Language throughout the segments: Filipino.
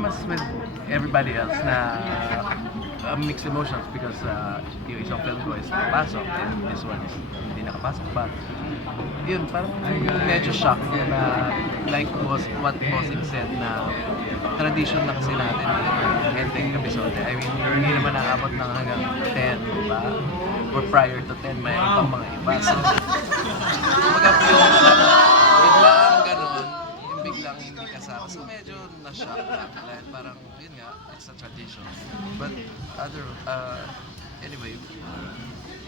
same as with everybody else na mixed emotions because yung isang film ko is nakapasok and this one is hindi nakapasok. But yun, parang medyo shock na like what Bossing said na tradition na kasi natin yung ending episode. I mean, hindi naman nakabot ng hanggang 10, di ba? Or prior to 10, mayroon pang mga iba. So, kumbaga yung biglang ganon, yung biglang hindi kasama. So, medyo na-shock na. Like, parang, yun nga, it's a tradition. But, anyway,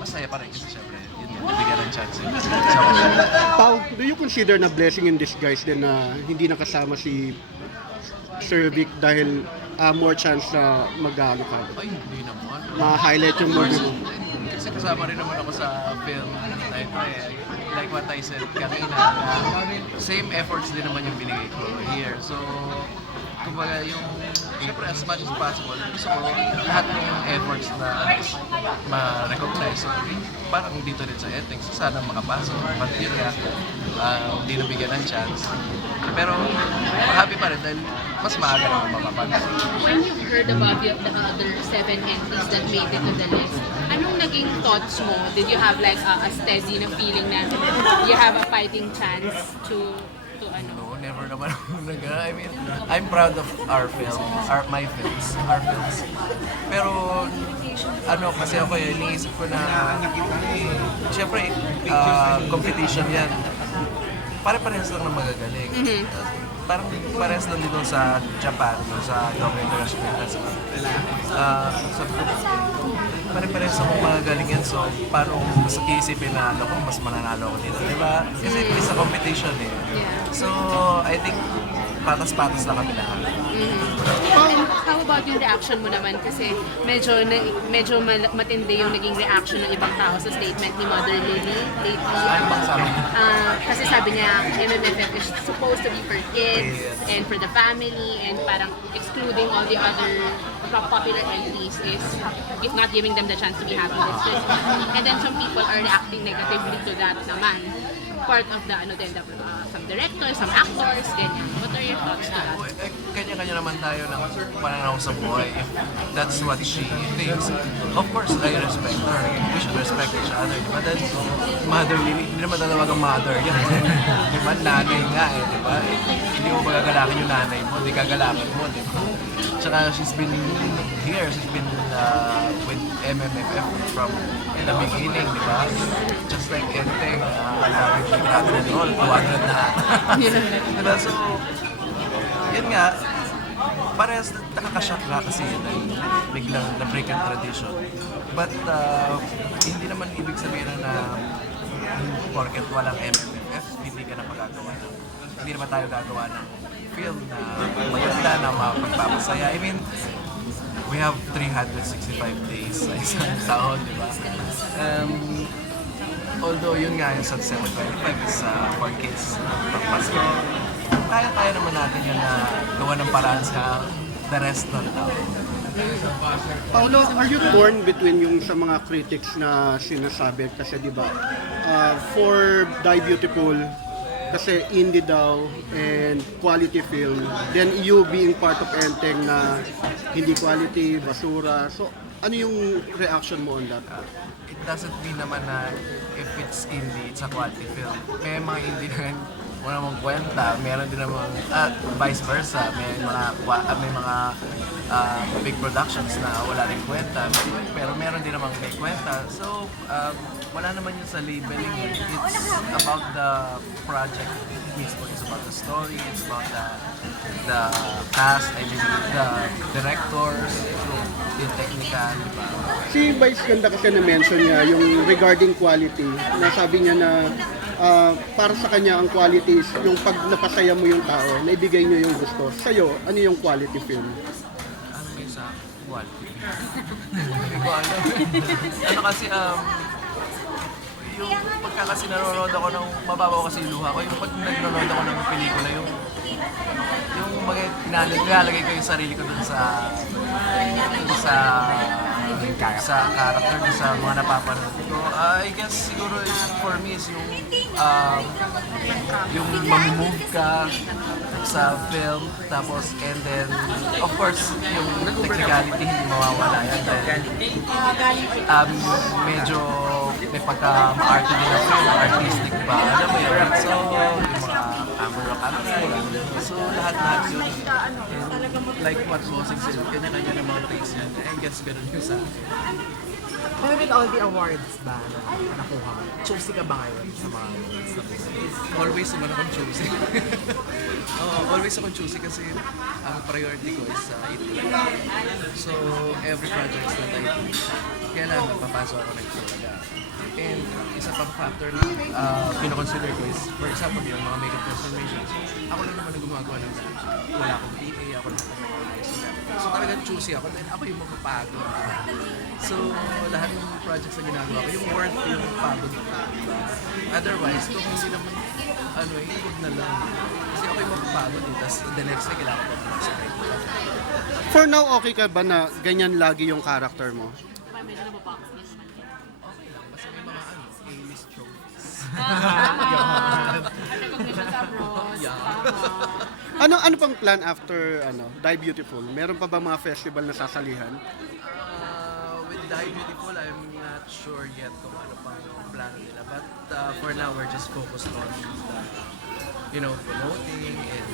masaya pa rin kasi syempre, yun nga, nabigyan ng chance yun. Pao, do you consider na blessing in disguise din na hindi nakasama si Sir Vic dahil more chance na mag-ano ka? Ay, hindi naman. Ma-highlight yung movie mo. Kasi kasama rin naman ako sa film na ito eh. Like what I said kanina, na same efforts din naman yung binigay ko here. So, kumbaga yung, syempre as much as possible, gusto ko lahat ng efforts na ma-recognize. So, parang dito rin sa ethics, sana makapasok. But yun nga, hindi nabigyan ng chance. Pero happy pa rin dahil mas maaga naman mapapansin. When you heard about the other 7 entries that made it to the list, anong naging thoughts mo? Did you have like a steady na feeling na you have a fighting chance to ano? No, never naman ako I mean, I'm proud of our films. Pero, ano, kasi ako iniisip ko na, siyempre, competition yan. Pare-parehas lang na magagaling. Parang parehas lang dito sa Japan, sa Tokyo International Festival. Sabi ko, pare-parehas akong magagaling yan. So, parang mas iisipin na ano ko, mas mananalo ako dito. Diba? Kasi it's a competition eh. So, I think patas-patas lang kami lahat. And how about yung reaction mo naman? Kasi medyo matindi yung naging reaction ng ibang tao sa statement ni Mother Lily lately. Kasi sabi niya, MMFF is supposed to be for kids and for the family and parang excluding all the other popular entries is not giving them the chance to be happy with Christmas. And then some people are reacting negatively to that naman. Part of the some directors, some actors, ganyan. What are your thoughts to that? Kanya-kanya naman tayo ng pananaw sa buhay. If that's what she thinks, of course, I respect her. We should respect each other. Diba? Then, Mother Lily, hindi naman talagang mother yan. Diba? Nanay nga eh, diba? Hindi mo magagalakin yung nanay mo, hindi kagalakin mo, diba? Tsaka she's been here, she's been with MMFF from the beginning, di ba? Just like anything, grabe na all, 200 na. Diba? So, yun nga, parehas nakakashock na kasi yun ay biglang na-break ang tradition. But hindi naman ibig sabihin na porket walang MMFF, hindi ka na magagawa ng, hindi naman tayo gagawa ng film na maganda na mapagpapasaya. I mean, we have 365 days sa isang taon, di ba? Although yun nga yung Sunset 25 is for kids pag Pasko, kaya naman natin yun na gawa ng paraan sa the rest ng tao. Paolo, are you torn between yung sa mga critics na sinasabi kasi di ba for Die Beautiful kasi indie daw and quality film, then you being part of Enteng na hindi quality, basura, so ano yung reaction mo on that? It doesn't mean naman na if it's indie, it's a quality film. May mga indie na wala namang kwenta, meron din namang vice versa, may mga big productions na wala rin kwenta, pero meron din namang may kwenta. So, wala naman yun sa labeling. It's about the project mismo. It's about the story, it's about the cast, I mean, the directors, yung technical, diba? Si Vice ganda kasi na-mention niya yung regarding quality, na sabi niya na para sa kanya ang quality is yung pag napasaya mo yung tao, naibigay niyo yung gusto. Sa'yo, ano yung quality film? Ano yung sa quality? Hindi ko alam. Ano kasi, yung pagka kasi nanonood ako ng, mababaw kasi yung luha ko, yung pag nanonood ako ng pelikula, yung nilalagay ko yung sarili ko dun sa character, dun sa mga napapanood ko. I guess siguro for me is yung yung mag-move ka sa film, tapos and then of course yung technicality hindi mawawala, and then medyo may pagka-arte din ang film, artistic pa, alam mo yun. So yung mga camera, so lahat-lahat yun. And like what Bossing said, kanya-kanya ng mga taste yun. I guess ganun yung sa akin. Pero with all the awards ba na nakuha mo, choosy ka ba ngayon sa mga awards na Always naman akong choosy. Always akong choosy kasi ang priority ko is sa ito. So, every project na tayo, kailangan magpapasok ako ng talaga. And isa pang factor na pinoconsider ko is, for example, yung mga makeup transformations, ako lang naman ang gumagawa ng lahat. Wala akong PA, ako lang naman nag-ayos ng lahat. So talagang choosy ako, then ako yung magpapagod. So lahat ng projects na ginagawa ko, yung worth yung pagod ko. Otherwise, kung hindi naman, huwag na lang. Kasi ako yung magpapagod, tapos the next day kailangan ko mag-sabay. For now, okay ka ba na ganyan lagi yung character mo? Medyo nababox din naman. Okay lang, basta may mga A-list trophies. Recognition sa abroad. Ano pang plan after Die Beautiful? Meron pa ba mga festival na sasalihan? With Die Beautiful, I'm not sure yet kung ano pang plano nila. But for now, we're just focused on promoting and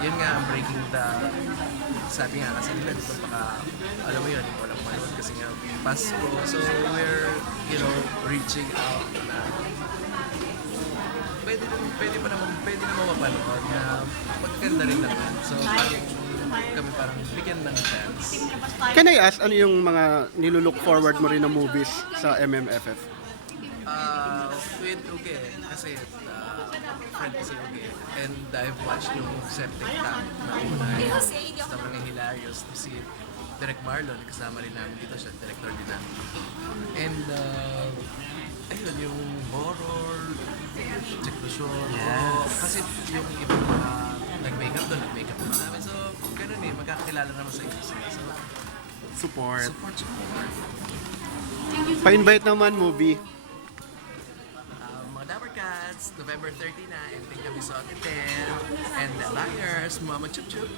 yun nga, breaking the sabi nga kasi nila dito alam mo yun, walang manood kasi nga Pasko. So we're, reaching out na pwede naman mapanood na maganda rin naman. So kami parang bigyan ng chance. Can I ask, ano yung mga nilulook forward mo rin na movies sa MMFF? With Uge, kasi friend ko si Uge, and I've watched yung Septic Tank na una. Sobrang hilarious to see Direk Marlon, kasama rin namin dito siya, director din namin. And ayun, yung horror, execution, kasi yung ibang mga nag-makeup doon, nag-makeup naman namin. So, ganun magkakakilala naman sa isa. So, Support. support. Pa-invite naman movie. Mga Dapper Cats, November 30 na, and Think Kami sa Hotel, and The Liars, Mama Chup Chup.